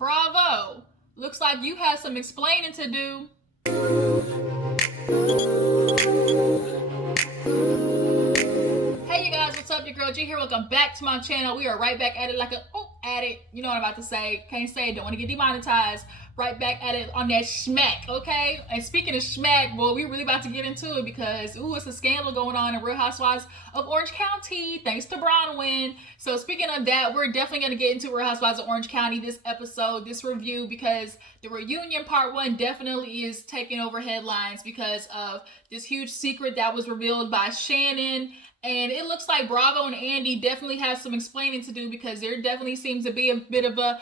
Bravo. Looks like you have some explaining to do. Hey you guys, what's up? Your girl G here. Welcome back to my channel. We are right back at it like at it. You know what I'm about to say. Can't say it, don't want to get demonetized. Right back at it on that schmack, okay? And speaking of schmack, well, we really about to get into it because it's a scandal going on in Real Housewives of Orange County, thanks to Bronwyn. So speaking of that, we're definitely gonna get into Real Housewives of Orange County this episode, this review, because the reunion part one definitely is taking over headlines because of this huge secret that was revealed by Shannon. And it looks like Bravo and Andy definitely have some explaining to do because there definitely seems to be a bit of a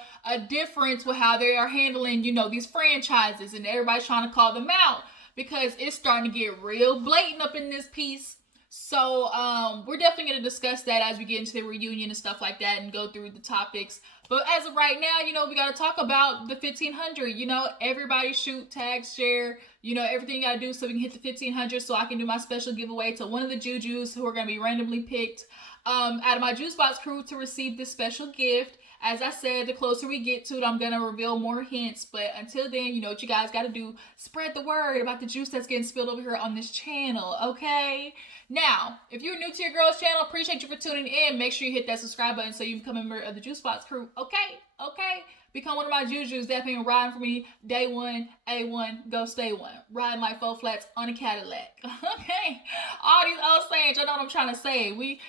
difference with how they are handling, these franchises, and everybody's trying to call them out because it's starting to get real blatant up in this piece. So we're definitely going to discuss that as we get into the reunion and stuff like that and go through the topics. But as of right now, we got to talk about the 1500. Everybody shoot, tag, share, everything you got to do so we can hit the 1500 so I can do my special giveaway to one of the Jujus who are going to be randomly picked out of my Juice Box crew to receive this special gift. As I said, the closer we get to it, I'm going to reveal more hints. But until then, you know what you guys got to do. Spread the word about the juice that's getting spilled over here on this channel, okay? Now, if you're new to your girl's channel, appreciate you for tuning in. Make sure you hit that subscribe button so you become a member of the Juice Box crew, okay? Okay? Become one of my Jujus that been riding for me day one, A1, go stay one. Riding like 4 flats on a Cadillac, okay? All these old sayings, you know what I'm trying to say. We,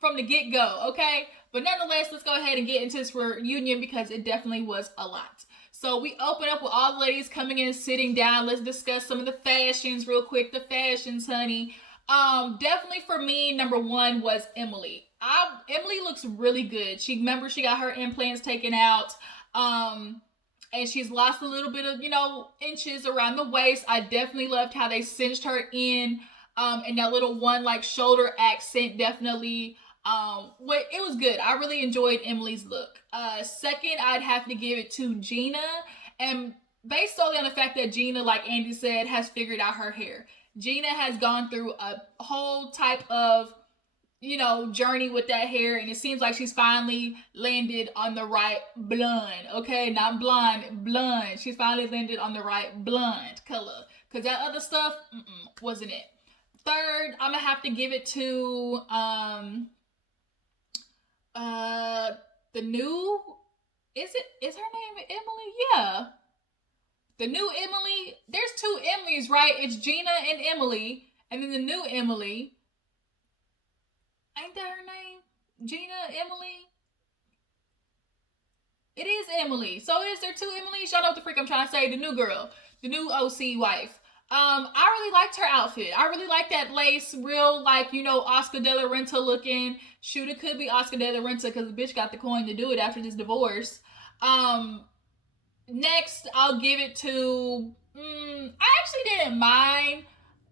from the get-go, okay? But nonetheless, let's go ahead and get into this reunion because it definitely was a lot. So we open up with all the ladies coming in, sitting down. Let's discuss some of the fashions real quick. The fashions, honey. Definitely for me, number one was Emily. Emily looks really good. She got her implants taken out. And she's lost a little bit of, inches around the waist. I definitely loved how they cinched her in. And that little one like shoulder accent definitely. It was good. I really enjoyed Emily's look. Second, I'd have to give it to Gina, and based solely on the fact that Gina, like Andy said, has figured out her hair. Gina has gone through a whole type of, journey with that hair, and it seems like she's finally landed on the right blonde, okay? Not blonde, blonde. She's finally landed on the right blonde color, because that other stuff, wasn't it. Third, I'm gonna have to give it to, the new, is her name Emily? Yeah. The new Emily, there's two Emilys, right? It's Gina and Emily, and then the new Emily. Ain't that her name? Gina, Emily? It is Emily. So is there two Emilys? Y'all know what the freak I'm trying to say. The new girl. The new OC wife. I really liked her outfit. I really like that lace, real, Oscar de la Renta looking. Shoot, it could be Oscar de la Renta because the bitch got the coin to do it after this divorce. Next, I'll give it to, I actually didn't mind,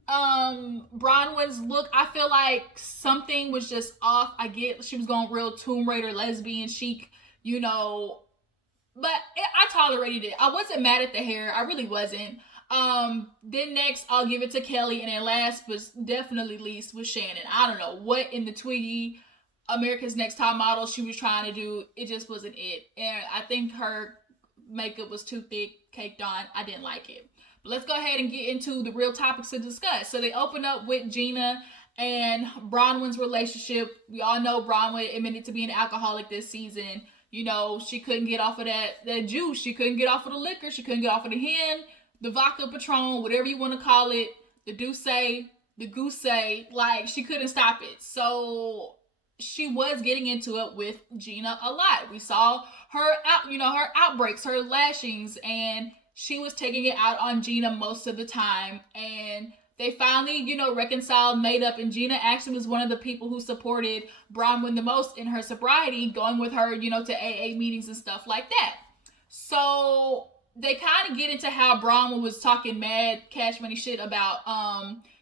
Bronwyn's look. I feel like something was just off. I get she was going real Tomb Raider lesbian chic, but I tolerated it. I wasn't mad at the hair. I really wasn't. Then next I'll give it to Kelly, and then last but definitely least was Shannon. I don't know what in the Twiggy America's Next Top Model she was trying to do. It just wasn't it. And I think her makeup was too thick, caked on. I didn't like it. But let's go ahead and get into the real topics to discuss. So they open up with Gina and Bronwyn's relationship. We all know Bronwyn admitted to being an alcoholic this season. She couldn't get off of that juice. She couldn't get off of the liquor. She couldn't get off of the hen, the vodka Patron, whatever you want to call it, the Douce, the Goose, like she couldn't stop it. So she was getting into it with Gina a lot. We saw her her outbreaks, her lashings, and she was taking it out on Gina most of the time. And they finally, reconciled, made up, and Gina actually was one of the people who supported Bronwyn the most in her sobriety, going with her, to AA meetings and stuff like that. So they kind of get into how Bronwyn was talking mad cash money shit about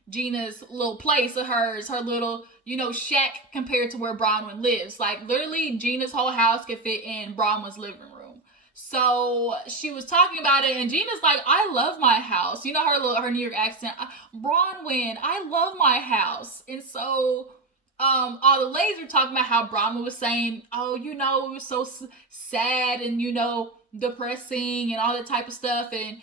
Gina's little place of hers, her little, shack compared to where Bronwyn lives. Like, literally, Gina's whole house could fit in Bronwyn's living room. So she was talking about it, and Gina's like, I love my house. Her New York accent. Bronwyn, I love my house. And so all the ladies were talking about how Brahma was saying, oh, you know, it was so sad and, you know, depressing and all that type of stuff. And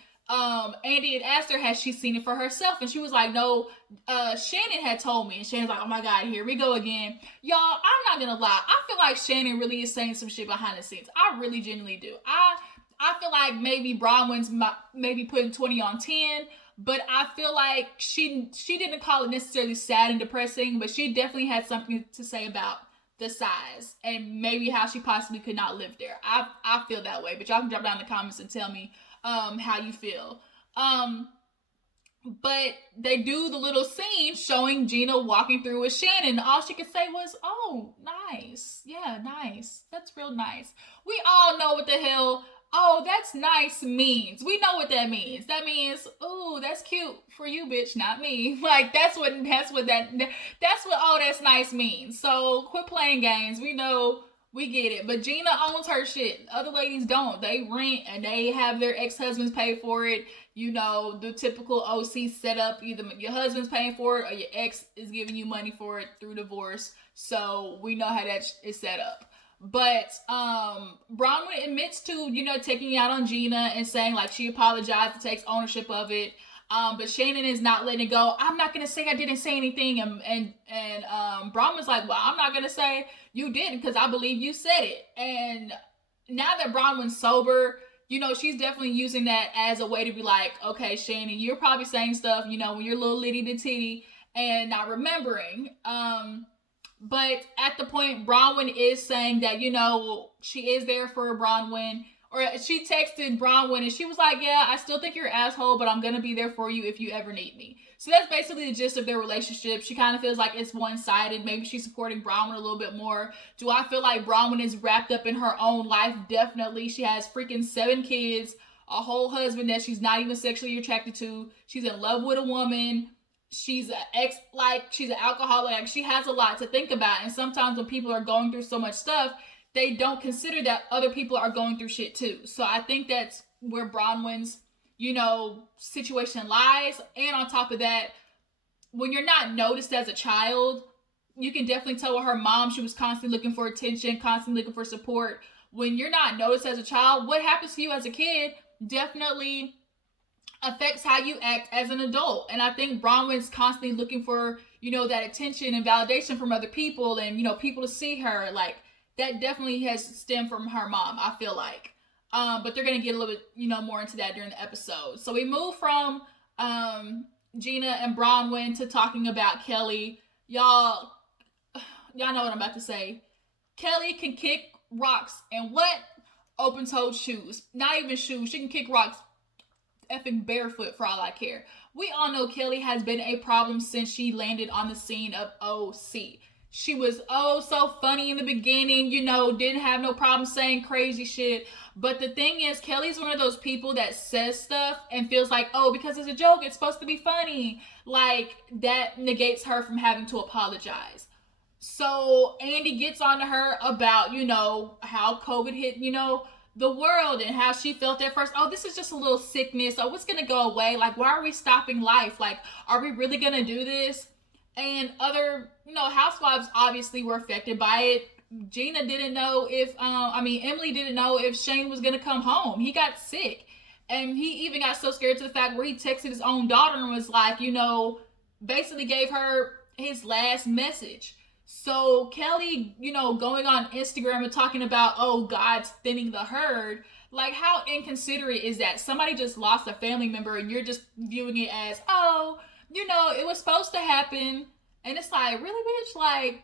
Andy had asked her, has she seen it for herself? And she was like, no, Shannon had told me. And Shannon's like, oh my God, here we go again. Y'all, I'm not gonna lie. I feel like Shannon really is saying some shit behind the scenes. I really genuinely do. I feel like maybe Bronwyn's maybe putting 20 on 10, but I feel like she didn't call it necessarily sad and depressing, but she definitely had something to say about the size and maybe how she possibly could not live there. I feel that way, but y'all can drop down in the comments and tell me how you feel. But they do the little scene showing Gina walking through with Shannon. All she could say was, oh, nice. Yeah, nice. That's real nice. We all know what the hell, oh, that's nice means. We know what that means. That means, ooh, that's cute for you, bitch, not me. Like, that's what oh, that's nice means. So quit playing games. We know, we get it. But Gina owns her shit. Other ladies don't. They rent and they have their ex-husbands pay for it. You know, the typical OC setup. Either your husband's paying for it or your ex is giving you money for it through divorce. So we know how that is set up. But Bronwyn admits to, you know, taking out on Gina and saying like she apologized and takes ownership of it. But Shannon is not letting it go. I'm not gonna say I didn't say anything, and Bronwyn's like, well, I'm not gonna say you didn't because I believe you said it. And now that Bronwyn's sober, you know, she's definitely using that as a way to be like, okay, Shannon, you're probably saying stuff, you know, when you're a little litty to titty and not remembering. But at the point, Bronwyn is saying that, you know, she is there for Bronwyn. Or she texted Bronwyn and she was like, yeah, I still think you're an asshole, but I'm going to be there for you if you ever need me. So that's basically the gist of their relationship. She kind of feels like it's one-sided. Maybe she's supporting Bronwyn a little bit more. Do I feel like Bronwyn is wrapped up in her own life? Definitely. She has freaking 7 kids, a whole husband that she's not even sexually attracted to. She's in love with a woman. She's she's an alcoholic. Like, she has a lot to think about. And sometimes when people are going through so much stuff, they don't consider that other people are going through shit too. So I think that's where Bronwyn's, you know, situation lies. And on top of that, when you're not noticed as a child, you can definitely tell with her mom, she was constantly looking for attention, constantly looking for support. When you're not noticed as a child, what happens to you as a kid definitely affects how you act as an adult. And I think Bronwyn's constantly looking for, you know, that attention and validation from other people and, you know, people to see her. Like, that definitely has stemmed from her mom, I feel like. But they're going to get a little bit, you know, more into that during the episode. So we move from Gina and Bronwyn to talking about Kelly. Y'all know what I'm about to say. Kelly can kick rocks and what? Open-toed shoes. Not even shoes. She can kick rocks effing barefoot for all I care. We all know Kelly has been a problem since she landed on the scene of OC. She was so funny in the beginning, you know, didn't have no problem saying crazy shit. But the thing is, Kelly's one of those people that says stuff and feels like, oh, because it's a joke, it's supposed to be funny. Like, that negates her from having to apologize. So Andy gets on to her about, you know, how COVID hit, you know, the world and how she felt at first. Oh, this is just a little sickness. Oh, what's gonna go away? Like, why are we stopping life? Like, are we really gonna do this? And other, you know, housewives obviously were affected by it. Gina didn't know if, Emily didn't know if Shane was going to come home. He got sick. And he even got so scared to the fact where he texted his own daughter and was like, you know, basically gave her his last message. So Kelly, you know, going on Instagram and talking about, oh, God's thinning the herd. Like, how inconsiderate is that? Somebody just lost a family member and you're just viewing it as, oh, you know, it was supposed to happen. And it's like, really, bitch? Like,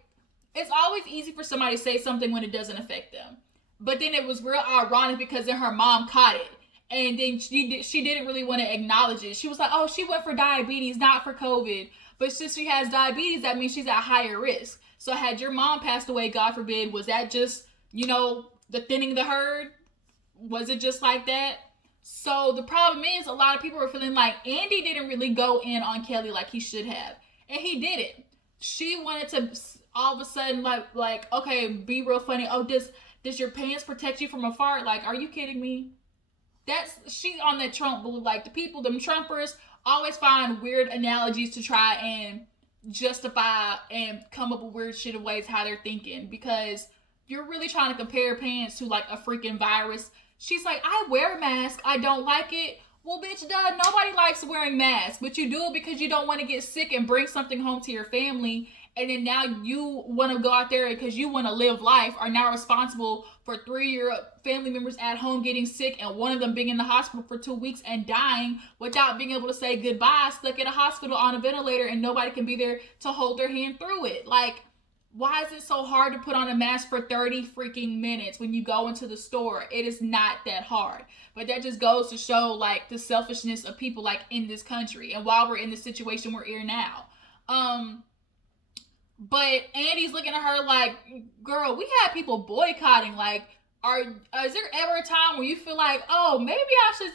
it's always easy for somebody to say something when it doesn't affect them. But then it was real ironic because then her mom caught it. And then she didn't really want to acknowledge it. She was like, oh, she went for diabetes, not for COVID. But since she has diabetes, that means she's at higher risk. So had your mom passed away, God forbid, was that just, you know, the thinning the herd? Was it just like that? So the problem is a lot of people were feeling like Andy didn't really go in on Kelly like he should have. And he didn't. She wanted to all of a sudden like okay, be real funny. Oh, does your pants protect you from a fart? Like, are you kidding me? She on that Trump, like the people, them Trumpers always find weird analogies to try and, justify and come up with weird shit of ways how they're thinking, because you're really trying to compare pants to like a freaking virus. She's like, I wear a mask, I don't like it. Well, bitch, duh, nobody likes wearing masks, but you do it because you don't want to get sick and bring something home to your family. And then now you want to go out there because you want to live life, are now responsible for 3 of your family members at home getting sick and one of them being in the hospital for 2 weeks and dying without being able to say goodbye, stuck in a hospital on a ventilator, and nobody can be there to hold their hand through it. Like, why is it so hard to put on a mask for 30 freaking minutes when you go into the store? It is not that hard. But that just goes to show like the selfishness of people like in this country and while we're in the situation we're in now. But Andy's looking at her like, girl, we had people boycotting. Like, is there ever a time where you feel like, oh, maybe I should,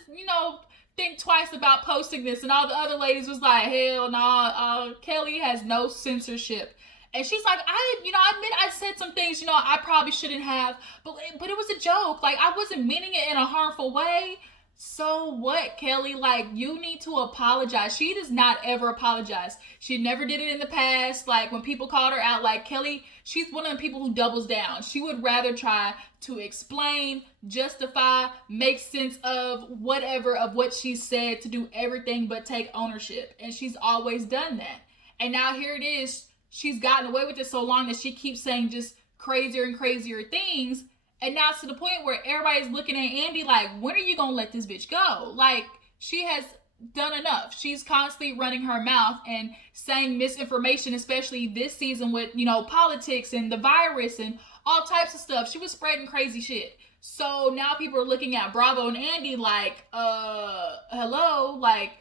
think twice about posting this? And all the other ladies was like, hell nah, Kelly has no censorship. And she's like, I admit I said some things, I probably shouldn't have, but it was a joke. Like, I wasn't meaning it in a harmful way. So what, Kelly? Like, you need to apologize. She does not ever apologize. She never did it in the past. Like, when people called her out, like, Kelly, she's one of the people who doubles down. She would rather try to explain, justify, make sense of whatever of what she said, to do everything but take ownership. And she's always done that. And now here it is. She's gotten away with it so long that she keeps saying just crazier and crazier things. And now it's to the point where everybody's looking at Andy like, when are you going to let this bitch go? Like, she has done enough. She's constantly running her mouth and saying misinformation, especially this season with, politics and the virus and all types of stuff. She was spreading crazy shit. So now people are looking at Bravo and Andy like, hello? Like,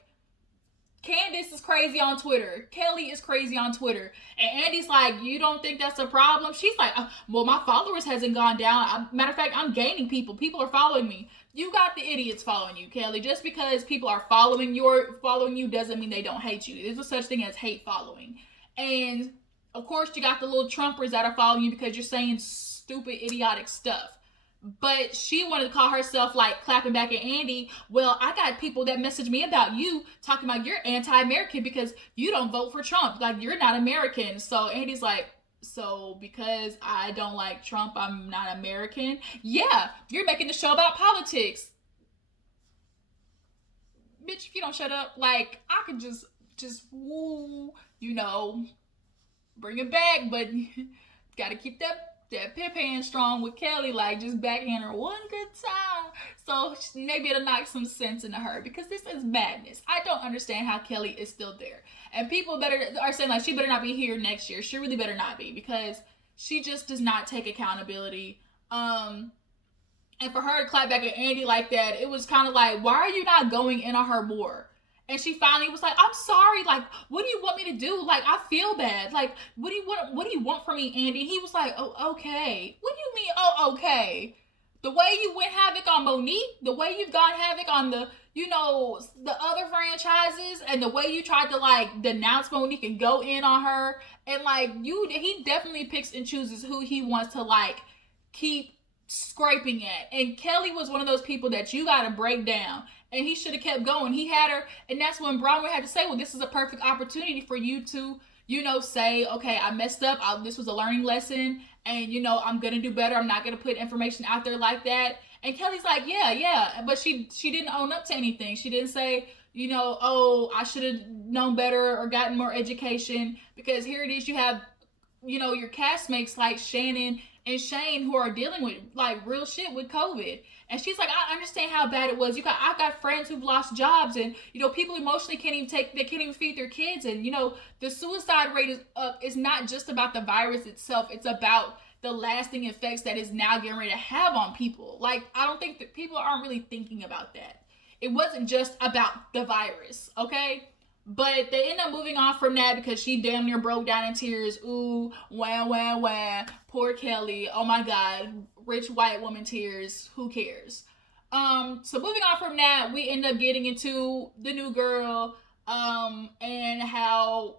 Candace is crazy on Twitter. Kelly is crazy on Twitter. And Andy's like, you don't think that's a problem? She's like, well, my followers hasn't gone down. Matter of fact, I'm gaining people. People are following me. You got the idiots following you, Kelly. Just because people are following you doesn't mean they don't hate you. There's a such thing as hate following. And of course, you got the little Trumpers that are following you because you're saying stupid, idiotic stuff. But she wanted to call herself like clapping back at Andy. Well, I got people that message me about you talking about you're anti-American because you don't vote for Trump. Like, you're not American. So Andy's like, so because I don't like Trump, I'm not American? Yeah, you're making the show about politics. Bitch, if you don't shut up, like, I could just woo, bring it back, but gotta keep that pip hand strong with Kelly, like, just backhand her one good time. So maybe it'll knock some sense into her, because this is madness. I don't understand how Kelly is still there. And people are saying like she better not be here next year. She really better not be, because she just does not take accountability. And for her to clap back at Andy like that, it was kind of like, why are you not going in on her more? And she finally was like, I'm sorry, like, what do you want me to do? Like, I feel bad. Like, what do you want from me, Andy? And he was like, oh, okay. What do you mean, oh, okay? The way you went havoc on Monique, the way you've gone havoc on the other franchises, and the way you tried to, like, denounce Monique and go in on her, and, like, he definitely picks and chooses who he wants to, like, keep scraping at. And Kelly was one of those people that you gotta break down. And he should have kept going. He had her, and that's when Bronwyn had to say, well, this is a perfect opportunity for you to, say, okay, I messed up. This was a learning lesson, and, I'm going to do better. I'm not going to put information out there like that. And Kelly's like, yeah. But she didn't own up to anything. She didn't say, oh, I should have known better or gotten more education. Because here it is, you have, your castmates like Shannon and Shane who are dealing with, like, real shit with COVID. And she's like, I understand how bad it was. I've got friends who've lost jobs, and, people emotionally can't even feed their kids. And, the suicide rate is up. It's not just about the virus itself. It's about the lasting effects that is now getting ready to have on people. Like, I don't think that people aren't really thinking about that. It wasn't just about the virus, okay? But they end up moving on from that because she damn near broke down in tears. Ooh, wah. Poor Kelly. Oh my God. Rich white woman tears. Who cares? So moving on from that, we end up getting into the new girl, and how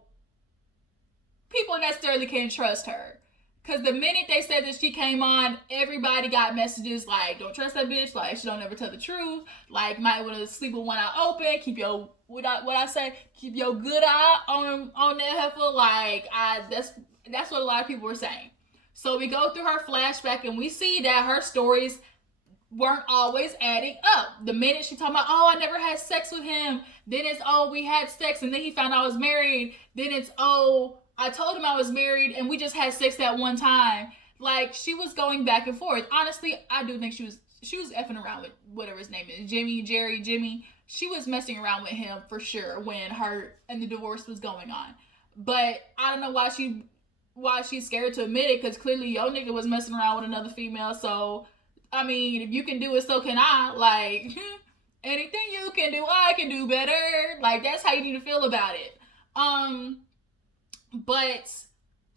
people necessarily can't trust her. Because the minute they said that she came on, everybody got messages like, don't trust that bitch, like, she don't ever tell the truth, like, might want to sleep with one eye open, keep your, what I say, keep your good eye on that heifer, like, that's what a lot of people were saying. So we go through her flashback and we see that her stories weren't always adding up. The minute she talking about, oh, I never had sex with him, then it's, oh, we had sex and then he found out I was married, then it's, oh, I told him I was married and we just had sex that one time. Like, she was going back and forth. Honestly, I do think she was effing around with whatever his name is, Jimmy. She was messing around with him for sure when her and the divorce was going on. But I don't know why she's scared to admit it, because clearly your nigga was messing around with another female. So I mean, if you can do it, so can I. Like, anything you can do, I can do better. Like, that's how you need to feel about it. But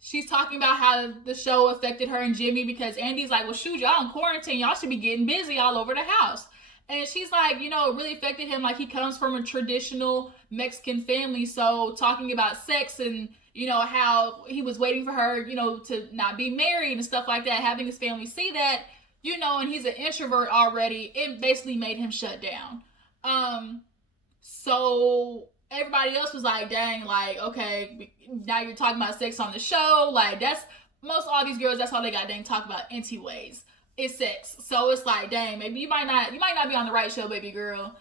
she's talking about how the show affected her and Jimmy, because Andy's like, well, shoot, y'all in quarantine. Y'all should be getting busy all over the house. And she's like, you know, it really affected him. Like, he comes from a traditional Mexican family. So talking about sex and, you know, how he was waiting for her, you know, to not be married and stuff like that, having his family see that, you know, and he's an introvert already, it basically made him shut down. So everybody else was like, dang, like, okay, now you're talking about sex on the show. Like, that's, most all these girls, that's all they got dang talk about anyways. It's sex. So it's like, dang, maybe you might not be on the right show, baby girl.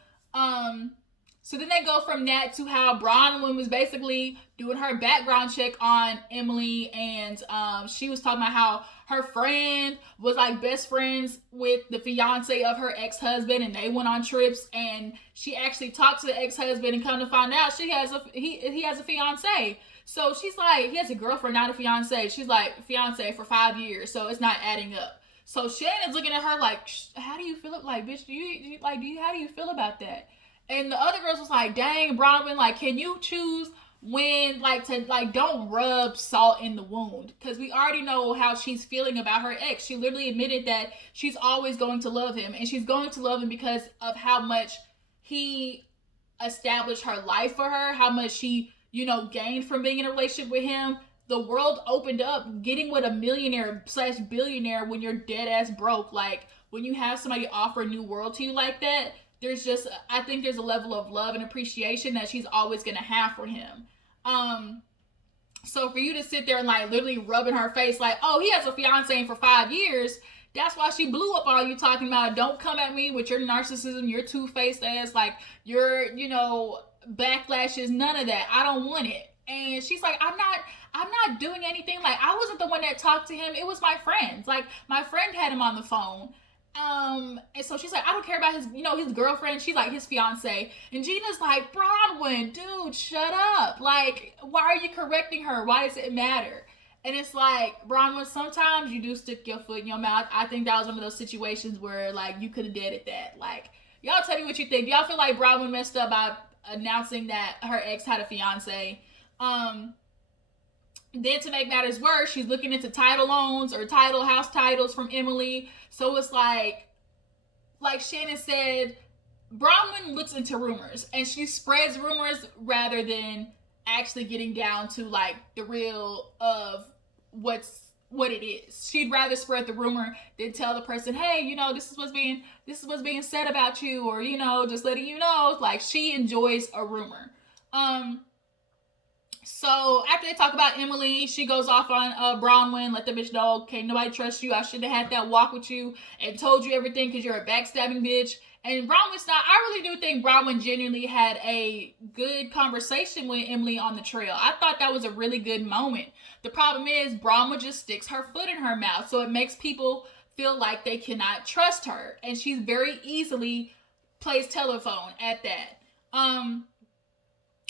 So then they go from that to how Bronwyn was basically doing her background check on Emily, and she was talking about how her friend was like best friends with the fiance of her ex-husband, and they went on trips, and she actually talked to the ex-husband, and come to find out he has a fiance. So she's like, he has a girlfriend, not a fiance. She's like, fiance for 5 years, so it's not adding up. So Shannon's looking at her like, how do you feel? Like, bitch, how do you feel about that? And the other girls was like, dang, Bronwyn, like, can you choose when, like, to, like, don't rub salt in the wound? Because we already know how she's feeling about her ex. She literally admitted that she's always going to love him. And she's going to love him because of how much he established her life for her, how much she, you know, gained from being in a relationship with him. The world opened up, getting with a millionaire / billionaire when you're dead ass broke. Like, when you have somebody offer a new world to you like that, I think there's a level of love and appreciation that she's always going to have for him. So for you to sit there and like literally rubbing her face like, oh, he has a fiance for 5 years, that's why she blew up all you talking about. Don't come at me with your narcissism, your two-faced ass, like your, you know, backlashes, none of that. I don't want it. And she's like, I'm not doing anything. Like, I wasn't the one that talked to him. It was my friends. Like, my friend had him on the phone. And so she's like, I don't care about his, you know, his girlfriend. She's like, his fiance. And Gina's like, Bronwyn, dude, shut up. Like, why are you correcting her? Why does it matter? And it's like, Bronwyn, sometimes you do stick your foot in your mouth. I think that was one of those situations where, like, you could have did it that. Like, y'all tell me what you think. Do y'all feel like Bronwyn messed up by announcing that her ex had a fiance? Then to make matters worse, she's looking into title loans or house titles from Emily. So it's like Shannon said, Bronwyn looks into rumors and she spreads rumors rather than actually getting down to like the real of what it is. She'd rather spread the rumor than tell the person, hey, you know, this is what's being said about you, or, you know, just letting you know. Like, she enjoys a rumor. So after they talk about Emily, she goes off on Bronwyn, let the bitch know, okay, nobody trusts you. I shouldn't have had that walk with you and told you everything because you're a backstabbing bitch. And Bronwyn's not, I really do think Bronwyn genuinely had a good conversation with Emily on the trail. I thought that was a really good moment. The problem is Bronwyn just sticks her foot in her mouth, so it makes people feel like they cannot trust her. And she's very easily plays telephone at that.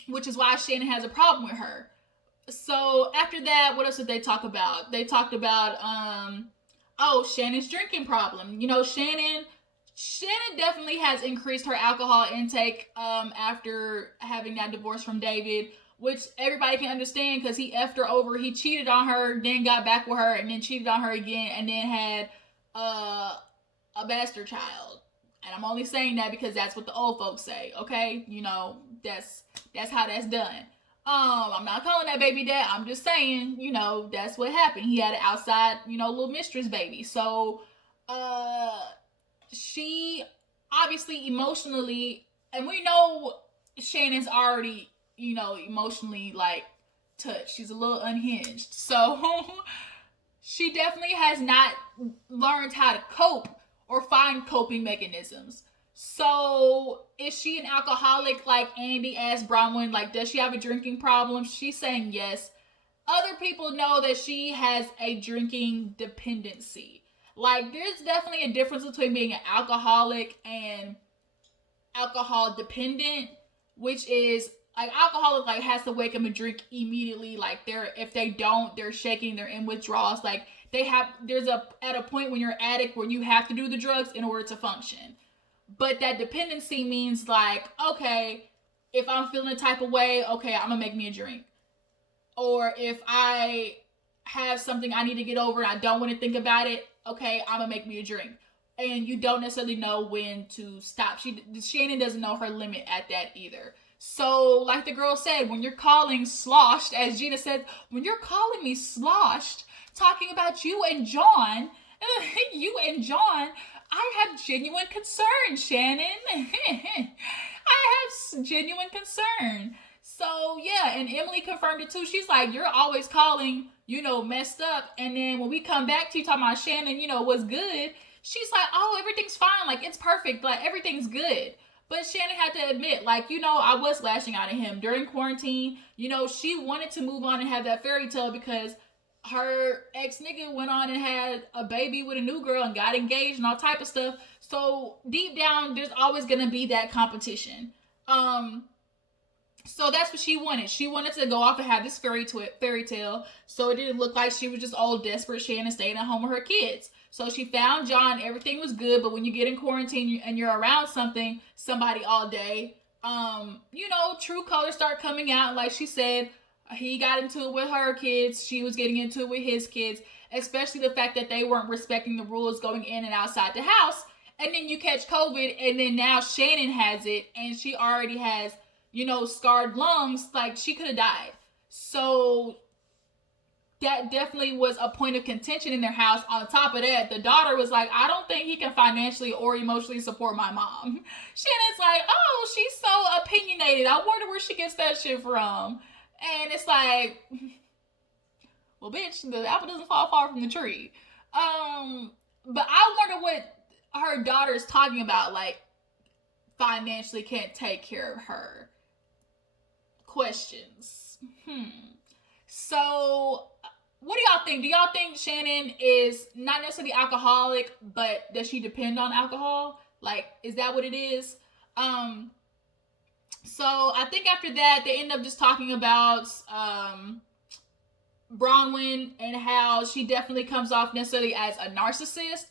Which is why Shannon has a problem with her. So after that, what else did they talk about? They talked about, Shannon's drinking problem. You know, Shannon definitely has increased her alcohol intake after having that divorce from David, which everybody can understand because he effed her over. He cheated on her, then got back with her, and then cheated on her again, and then had a bastard child. And I'm only saying that because that's what the old folks say, okay? You know, that's how that's done. I'm not calling that baby dad. I'm just saying, that's what happened. He had an outside, little mistress baby. So, she obviously emotionally, and we know Shannon's already, emotionally like touched. She's a little unhinged. So, she definitely has not learned how to cope or find coping mechanisms. So, is she an alcoholic like Andy asked Bronwyn? Like, does she have a drinking problem? She's saying yes. Other people know that she has a drinking dependency. Like, there's definitely a difference between being an alcoholic and alcohol dependent, which is like alcoholic like has to wake up and drink immediately. Like, if they don't, they're shaking, they're in withdrawals. Like, there's at a point when you're an addict where you have to do the drugs in order to function. But that dependency means like, okay, if I'm feeling a type of way, okay, I'm gonna make me a drink. Or if I have something I need to get over and I don't want to think about it, okay, I'm gonna make me a drink. And you don't necessarily know when to stop. Shannon doesn't know her limit at that either. So, like the girl said, when you're calling sloshed, as Gina said, when you're calling me sloshed, talking about you and John, I have genuine concern, Shannon. I have genuine concern. So, yeah, and Emily confirmed it too. She's like, you're always calling, messed up. And then when we come back to you talking about Shannon, what's good, she's like, oh, everything's fine. Like, it's perfect. Like, everything's good. But Shannon had to admit, like, I was lashing out at him during quarantine. She wanted to move on and have that fairy tale because her ex nigga went on and had a baby with a new girl and got engaged and all type of stuff. So deep down, there's always gonna be that competition. So that's what she wanted. She wanted to go off and have this fairy tale, so it didn't look like she was just old desperate Shannon staying at home with her kids. So she found John. Everything was good, but when you get in quarantine and you're around somebody all day, true colors start coming out. Like she said, he got into it with her kids. She was getting into it with his kids, especially the fact that they weren't respecting the rules going in and outside the house. And then you catch COVID, and then now Shannon has it, and she already has, scarred lungs. Like, she could have died. So that definitely was a point of contention in their house. On top of that, the daughter was like, I don't think he can financially or emotionally support my mom. Shannon's like, oh, she's so opinionated. I wonder where she gets that shit from. And it's like, well, bitch, the apple doesn't fall far from the tree. But I wonder what her daughter's talking about, like, financially can't take care of her. Questions. So, what do y'all think? Do y'all think Shannon is not necessarily alcoholic, but does she depend on alcohol? Like, is that what it is? So I think after that, they end up just talking about Bronwyn and how she definitely comes off necessarily as a narcissist.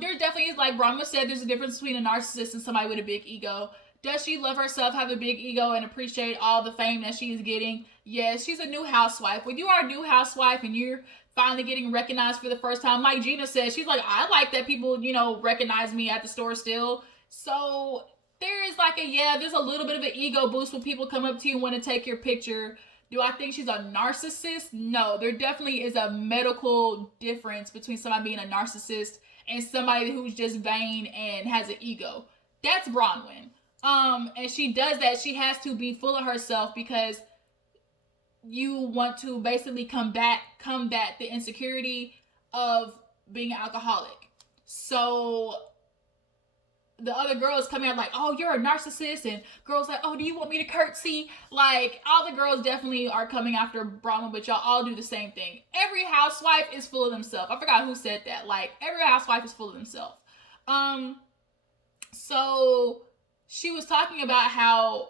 There definitely is, like Bronwyn said, there's a difference between a narcissist and somebody with a big ego. Does she love herself, have a big ego, and appreciate all the fame that she is getting? Yes, she's a new housewife. When you are a new housewife and you're finally getting recognized for the first time, like Gina said, she's like, I like that people, recognize me at the store still. So there is like there's a little bit of an ego boost when people come up to you and want to take your picture. Do I think she's a narcissist? No, there definitely is a medical difference between somebody being a narcissist and somebody who's just vain and has an ego. That's Bronwyn. And she does that. She has to be full of herself because you want to basically combat the insecurity of being an alcoholic. So the other girls coming out like, oh, you're a narcissist, and girls like, oh, do you want me to curtsy? Like, all the girls definitely are coming after Bronwyn, but y'all all do the same thing. Every housewife is full of themselves. I forgot who said that. Like, every housewife is full of themselves. So she was talking about how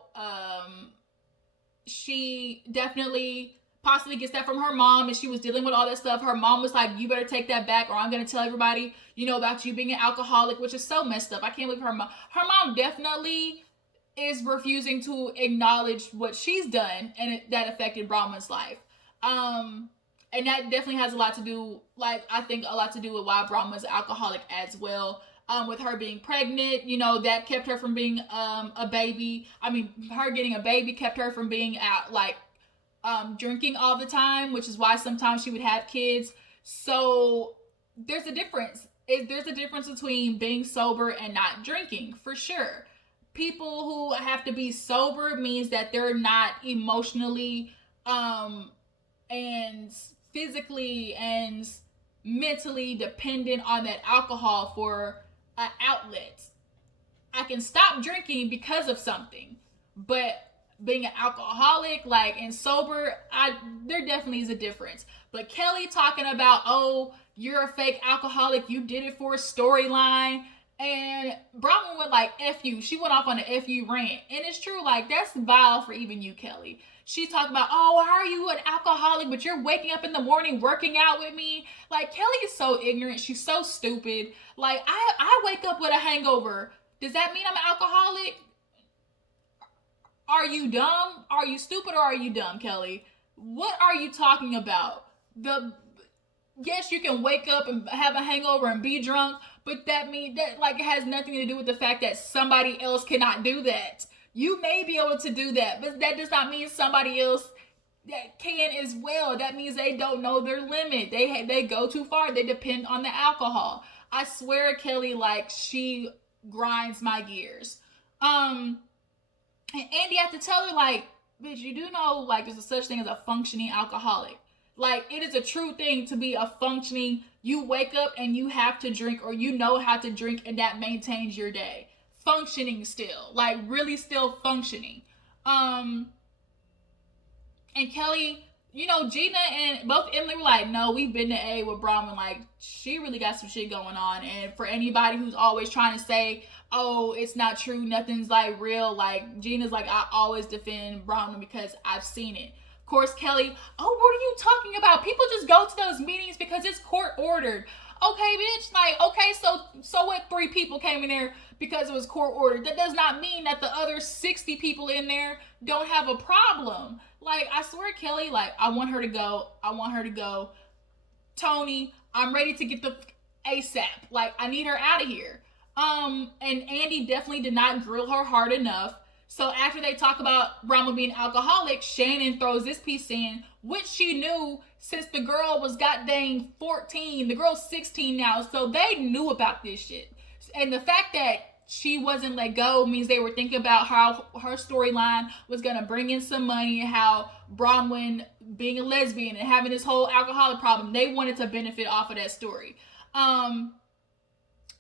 she definitely possibly gets that from her mom, and she was dealing with all that stuff. Her mom was like, you better take that back or I'm going to tell everybody, about you being an alcoholic, which is so messed up. I can't believe her mom definitely is refusing to acknowledge what she's done, and that affected Bronwyn's life. And that definitely has a lot to do, I think a lot to do with why Bronwyn's an alcoholic as well. With her being pregnant, that kept her from being a baby. I mean, her getting a baby kept her from being out, drinking all the time, which is why sometimes she would have kids. So there's a difference. There's a difference between being sober and not drinking, for sure. People who have to be sober means that they're not emotionally and physically and mentally dependent on that alcohol for an outlet. I can stop drinking because of something, but being an alcoholic, like, and sober, there definitely is a difference. But Kelly talking about, oh, you're a fake alcoholic, you did it for a storyline, and Bronwyn went like, F you. She went off on an F you rant. And it's true, like, that's vile for even you, Kelly. She talked about, oh, how are you an alcoholic, but you're waking up in the morning working out with me? Like, Kelly is so ignorant. She's so stupid. Like, I wake up with a hangover. Does that mean I'm an alcoholic? Are you dumb? Are you stupid, or are you dumb, Kelly? What are you talking about? Yes, you can wake up and have a hangover and be drunk, but that means that, like, it has nothing to do with the fact that somebody else cannot do that. You may be able to do that, but that does not mean somebody else that can as well. That means they don't know their limit. They go too far. They depend on the alcohol. I swear, Kelly, like, she grinds my gears. And Andy had to tell her, like, bitch, you do know, like, there's a such thing as a functioning alcoholic. Like, it is a true thing to be a functioning, you wake up and you have to drink, or you know how to drink, and that maintains your day. Functioning still. Like, really still functioning. And Kelly, you know, Gina and both Emily were like, no, we've been to A with Bronwyn. Like, she really got some shit going on. And for anybody who's always trying to say, oh, it's not true, nothing's, like, real, like, Gina's like, I always defend Bronwyn because I've seen it. Of course, Kelly, oh, what are you talking about? People just go to those meetings because it's court ordered. Okay, bitch, like, okay, so what, 3 people came in there because it was court ordered? That does not mean that the other 60 people in there don't have a problem. Like, I swear, Kelly, like, I want her to go. I want her to go. Tony, I'm ready to get the ASAP. Like, I need her out of here. And Andy definitely did not grill her hard enough. So after they talk about Brahma being alcoholic, Shannon throws this piece in, which she knew since the girl was goddamn 14. The girl's 16 now, so they knew about this shit. And the fact that she wasn't let go means they were thinking about how her storyline was going to bring in some money, and how Bronwyn being a lesbian and having this whole alcoholic problem, they wanted to benefit off of that story.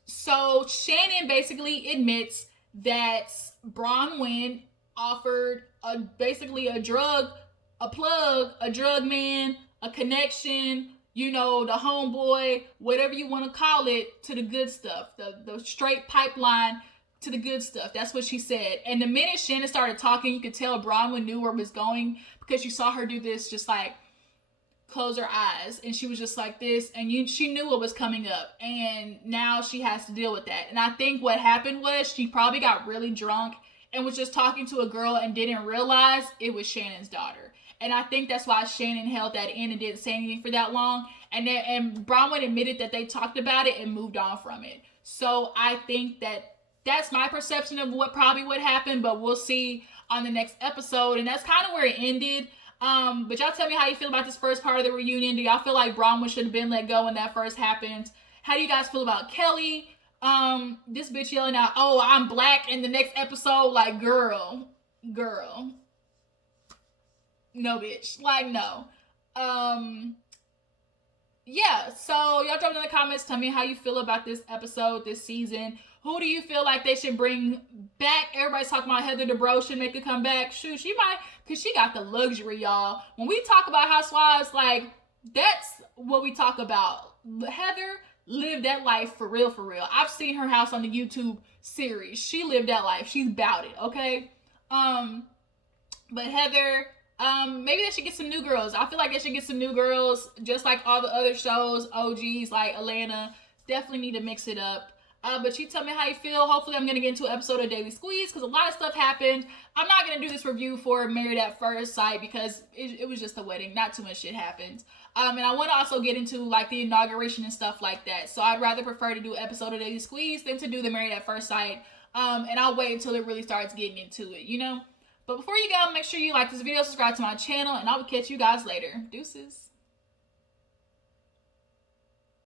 So Shannon basically admits that Bronwyn offered basically a drug man, a connection, you know, the homeboy, whatever you want to call it, to the good stuff, the straight pipeline to the good stuff. That's what she said. And the minute Shannon started talking, you could tell Bronwyn knew where it was going, because you saw her do this, just like close her eyes, and she was just like this, and she knew what was coming up, and now she has to deal with that. And I think what happened was she probably got really drunk and was just talking to a girl and didn't realize it was Shannon's daughter. And I think that's why Shannon held that in and didn't say anything for that long. And Bronwyn admitted that they talked about it and moved on from it. So I think that's my perception of what probably would happen, but we'll see on the next episode. And that's kind of where it ended. But y'all tell me how you feel about this first part of the reunion. Do y'all feel like Bronwyn should have been let go when that first happened? How do you guys feel about Kelly? This bitch yelling out, oh, I'm black in the next episode. Like, girl. No, bitch. Like, no. Yeah, so y'all drop in the comments. Tell me how you feel about this episode, this season. Who do you feel like they should bring back? Everybody's talking about Heather Dubrow should make a comeback. Shoot, she might, because she got the luxury, y'all. When we talk about Housewives, like, that's what we talk about. Heather lived that life for real, for real. I've seen her house on the YouTube series. She lived that life. She's about it, okay? But Heather, maybe they should get some new girls. I feel like they should get some new girls, just like all the other shows, OGs, like Atlanta. Definitely need to mix it up. But you tell me how you feel. Hopefully I'm going to get into an episode of Daily Squeeze, because a lot of stuff happened. I'm not going to do this review for Married at First Sight, because it was just a wedding. Not too much shit happened. And I want to also get into, like, the inauguration and stuff like that. So I'd rather prefer to do an episode of Daily Squeeze than to do the Married at First Sight. And I'll wait until it really starts getting into it, you know? But before you go, make sure you like this video, subscribe to my channel, and I will catch you guys later. Deuces.